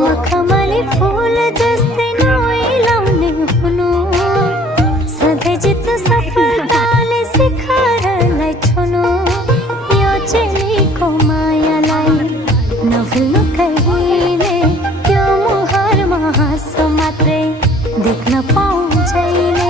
मखमली फूल जस्तै नयाँ लाउने हुनु, सधैँ जित्नु सफलताले शिखरलाई छुनु। यो चेलीको मायालाई नभुल्नु कहिले, त्यो मुहारमा हाँसो मात्रै देख्न पाउँछैले।